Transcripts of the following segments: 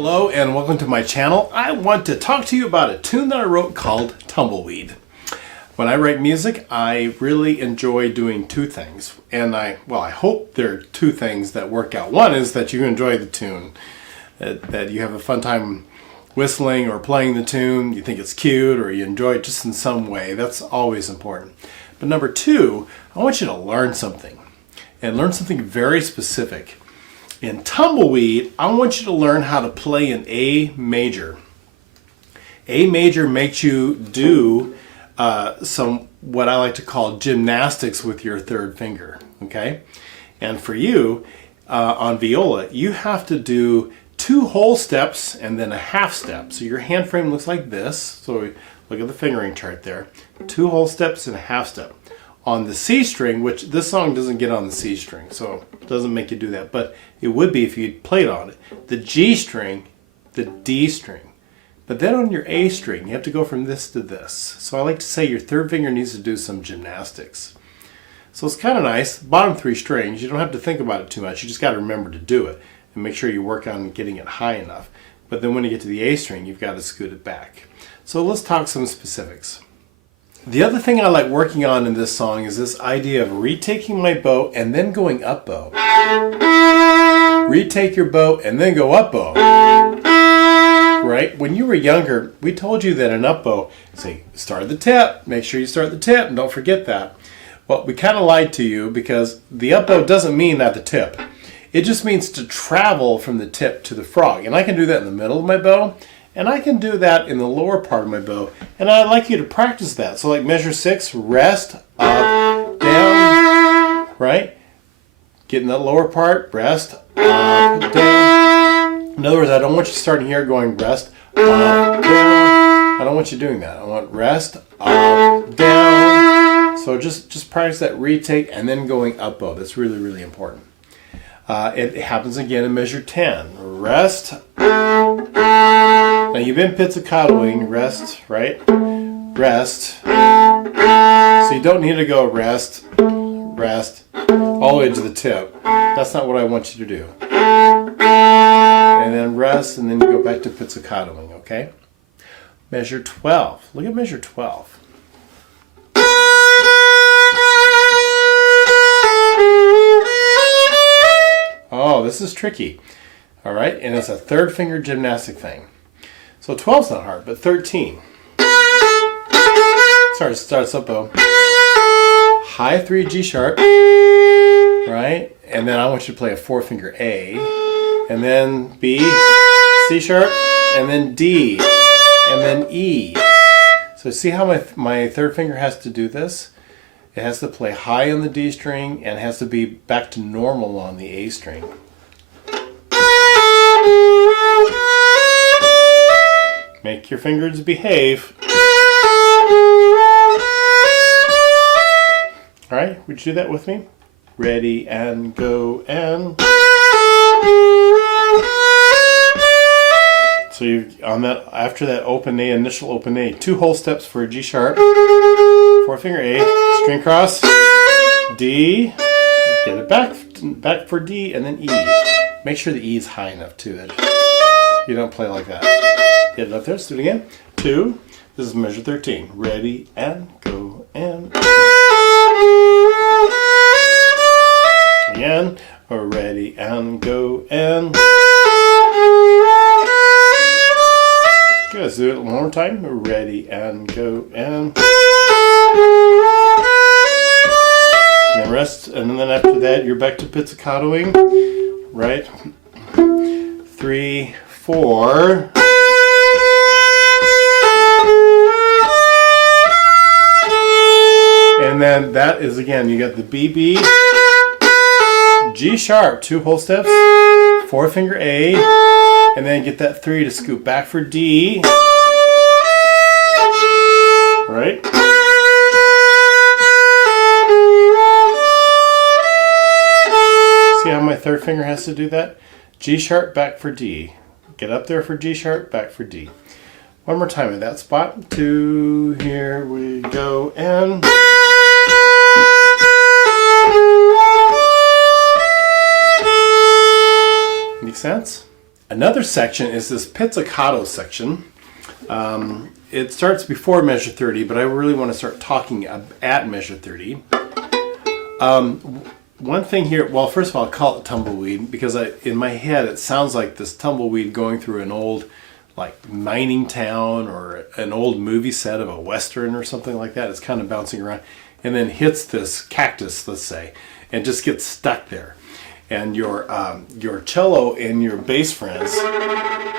Hello and welcome to my channel. I want to talk to you about a tune that I wrote called Tumbleweed. When I write music, I really enjoy doing two things. And I hope there are two things that work out. One is that you enjoy the tune, that you have a fun time whistling or playing the tune, you think it's cute or you enjoy it just in some way. That's always important. But number two, I want you to learn something, and learn something very specific. In Tumbleweed, I want you to learn how to play an A major. A major makes you do some what I like to call gymnastics with your third finger, okay? And for you, on viola, you have to do 2 whole steps and then a half step. So your hand frame looks like this. So look at the fingering chart there. 2 whole steps and a half step. On the C string, which this song doesn't get on the C string, so it doesn't make you do that, but it would be if you played on it. The G string, the D string. But then on your A string, you have to go from this to this. So I like to say your third finger needs to do some gymnastics. So it's kind of nice. Bottom 3 strings, you don't have to think about it too much. You just got to remember to do it and make sure you work on getting it high enough. But then when you get to the A string, you've got to scoot it back. So let's talk some specifics. The other thing I like working on in this song is this idea of retaking my bow and then going up bow. Retake your bow and then go up bow. Right? When you were younger, we told you that an up bow, say, start at the tip. Make sure you start at the tip and don't forget that. Well, we kind of lied to you because the up bow doesn't mean at the tip. It just means to travel from the tip to the frog. And I can do that in the middle of my bow. And I can do that in the lower part of my bow. And I'd like you to practice that. So like measure 6, rest, up, down, right? Get in that lower part, rest, up, down. In other words, I don't want you starting here going rest, up, down. I don't want you doing that. I want rest, up, down. So just practice that retake and then going up bow. That's really, really important. It happens again in measure 10. Rest. Now you've been pizzicatoing, rest, right? Rest. So you don't need to go rest, rest, all the way to the tip. That's not what I want you to do. And then rest, and then you go back to pizzicatoing, okay? Measure 12. Look at measure 12. Oh, this is tricky. All right, and it's a third finger gymnastic thing. So 12's not hard, but 13. Sorry, starts up bow. High 3 G sharp, right? And then I want you to play a 4 finger A, and then B, C sharp, and then D, and then E. So see how my third finger has to do this? It has to play high on the D string and it has to be back to normal on the A string. Make your fingers behave. Alright, would you do that with me? Ready and go and... So you on that, after that open A, initial open A, 2 whole steps for a G sharp, 4 finger A, string cross, D, get it back for D, and then E. Make sure the E is high enough too, that you don't play like that. Get it up there, let's do it again. 2, this is measure 13. Ready and go and... Again, ready and go and... Good, let's do it one more time. Ready and go and... And then rest, and then after that you're back to pizzicatoing, right? 3, 4. And then that is, again, you got the B, B, G sharp, 2 whole steps, 4 finger A, and then get that 3 to scoot back for D, right? See how my third finger has to do that? G sharp, back for D. Get up there for G sharp, back for D. One more time in that spot. 2, here we go, and... Make sense? Another section is this pizzicato section. It starts before measure 30, but I really want to start talking at measure 30. One thing here, well, first of all, I'll call it tumbleweed because in my head it sounds like this tumbleweed going through an old like mining town or an old movie set of a western or something like that. It's kind of bouncing around and then hits this cactus, let's say, and just gets stuck there. And your cello and your bass friends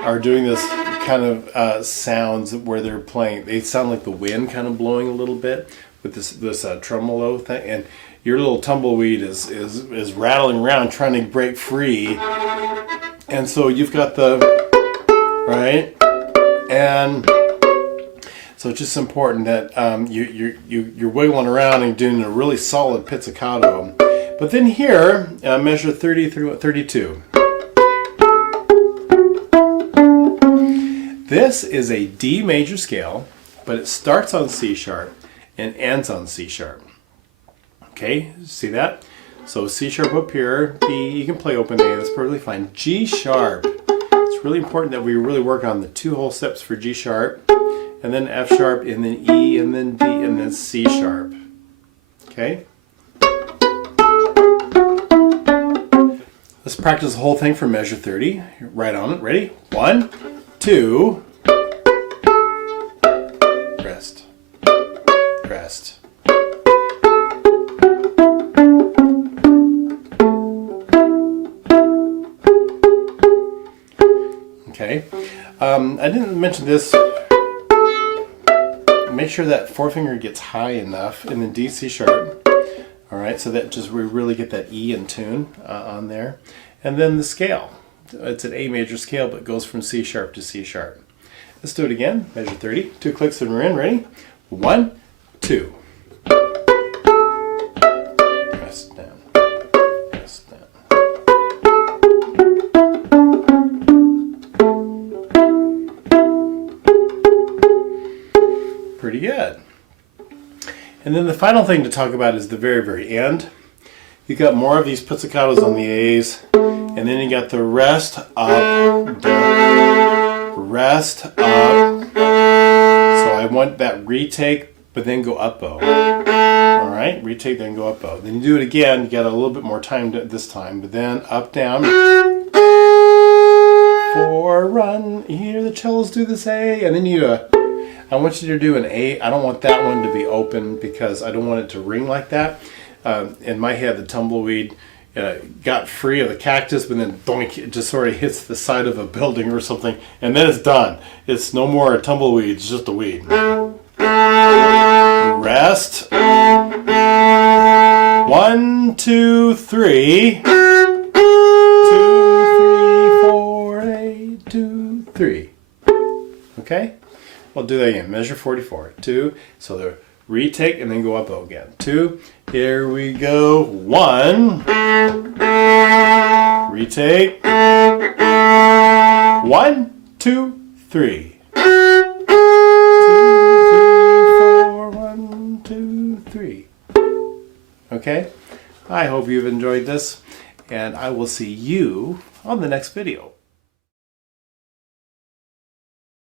are doing this kind of sounds where they're playing. They sound like the wind kind of blowing a little bit with this tremolo thing, and your little tumbleweed is rattling around trying to break free. And so you've got the right, and so it's just important that you're wiggling around and doing a really solid pizzicato. But then here, measure 30 through 32. This is a D major scale, but it starts on C sharp and ends on C sharp. Okay, see that? So C sharp up here, B, you can play open A, that's perfectly fine. G sharp, it's really important that we really work on the 2 whole steps for G sharp, and then F sharp, and then E, and then D, and then C sharp. Okay? Let's practice the whole thing for measure 30. Right on it. Ready? 1, 2, rest, rest. Okay. I didn't mention this. Make sure that forefinger gets high enough in the D, C sharp. All right, so that just we really get that E in tune on there. And then the scale. It's an A major scale, but goes from C sharp to C sharp. Let's do it again. Measure 30. 2 clicks and we're in. Ready? 1, 2. Rest down. Rest down. Pretty good. And then the final thing to talk about is the very, very end. You got more of these pizzicatos on the A's, and then you got the rest up, down, rest up. So I want that retake, but then go up bow. All right, retake, then go up bow. Then you do it again. You got a little bit more time this time, but then up, down. 4, run. You hear the cellos do this A, and then you. I want you to do an A. I don't want that one to be open because I don't want it to ring like that. In my head, the tumbleweed got free of the cactus, but then doink, it just sort of hits the side of a building or something, and then it's done. It's no more a tumbleweed, it's just a weed. Rest. 1, 2, 3. 2, 3, 4, 8, 2, 3. Okay? I'll do that again. Measure 44. 2. So the retake and then go up bow again. 2. Here we go. 1. Retake. 1, 2, 3. 2, 3, 4. 1, 2, 3. Okay? I hope you've enjoyed this, and I will see you on the next video.